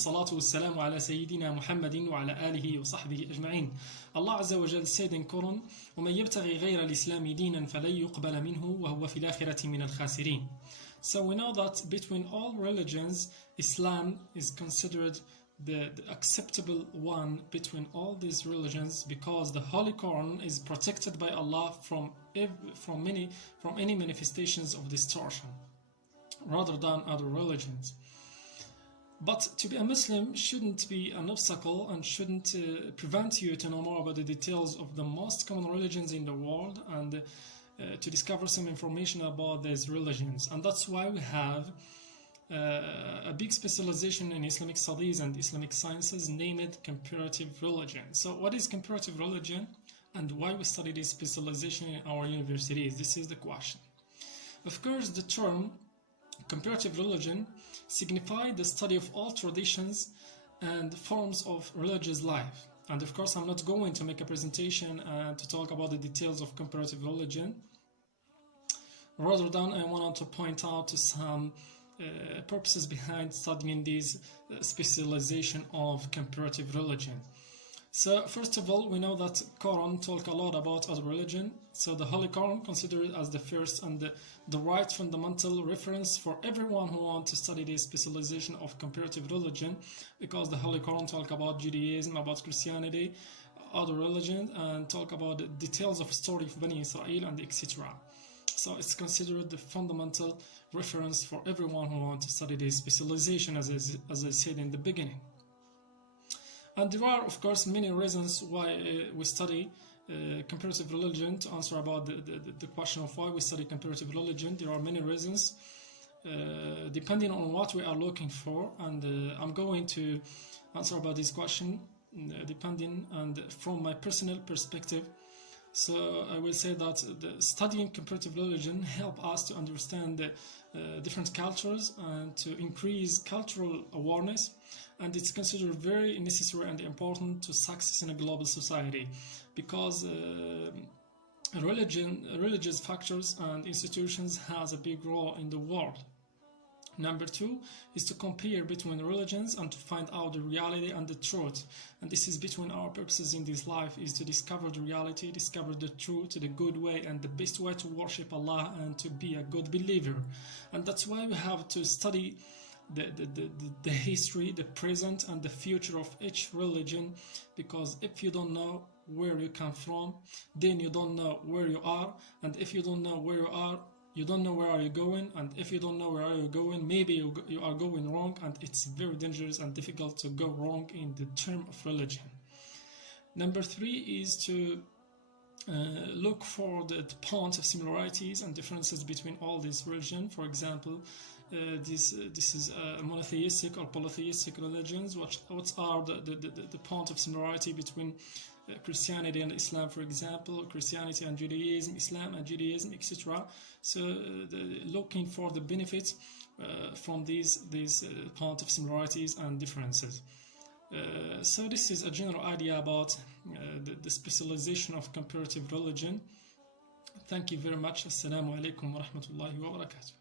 والصلاة والسلام على سيدنا محمد وعلى آله وصحبه أجمعين. Allah Azza wa Jal said in Quran, وَمَنْ يَبْتَغِي غَيْرَ الْإِسْلَامِ دِينًا فَلَنْ يُقْبَلَ مِنْهُ وَهُوَ فِي الْآخِرَةِ مِنَ الْخَاسِرِينَ. So we know that between all religions, Islam is considered the acceptable one between all these religions, because the Holy Quran is protected by Allah from any manifestations of distortion, rather than other religions. But to be a Muslim shouldn't be an obstacle and shouldn't prevent you to know more about the details of the most common religions in the world and to discover some information about these religions. And that's why we have a big specialization in Islamic studies and Islamic sciences named comparative religion. So what is comparative religion and why we study this specialization in our universities? This is the question. Of course, the term comparative religion signifies the study of all traditions and forms of religious life. And of course, I'm not going to make a presentation to talk about the details of comparative religion. Rather than, I wanted to point out to some purposes behind studying this specialization of comparative religion. So first of all, we know that Quran talk a lot about other religion. So the Holy Quran considered as the first and the right fundamental reference for everyone who wants to study this specialization of comparative religion, because the Holy Quran talk about Judaism, about Christianity, other religions, and talk about the details of story of Bani Israel and etc. So it's considered the fundamental reference for everyone who wants to study this specialization, as I said in the beginning. And there are, of course, many reasons why we study comparative religion. To answer about the question of why we study comparative religion, there are many reasons depending on what we are looking for, and I'm going to answer about this question depending and from my personal perspective. So I will say that studying comparative religion help us to understand the different cultures and to increase cultural awareness, and it's considered very necessary and important to success in a global society, because religious factors and institutions has a big role in the world. Number two is to compare between religions and to find out the reality and the truth. And this is between our purposes in this life, is to discover the reality, discover the truth, the good way and the best way to worship Allah and to be a good believer. And that's why we have to study the history, the present and the future of each religion, because if you don't know where you come from, then you don't know where you are, and if you don't know where you are, you don't know where are you going, and if you don't know where are you going, maybe you are going wrong, and it's very dangerous and difficult to go wrong in the term of religion. Number three is to look for the points of similarities and differences between all these religions. For example, this is monotheistic or polytheistic religions. What are the point of similarity between Christianity and Islam, for example, Christianity and Judaism, Islam and Judaism, etc. So looking for the benefits from these point of similarities and differences. So this is a general idea about the specialization of comparative religion. Thank you very much. Assalamu alaikum wa rahmatullahi wa barakatuh.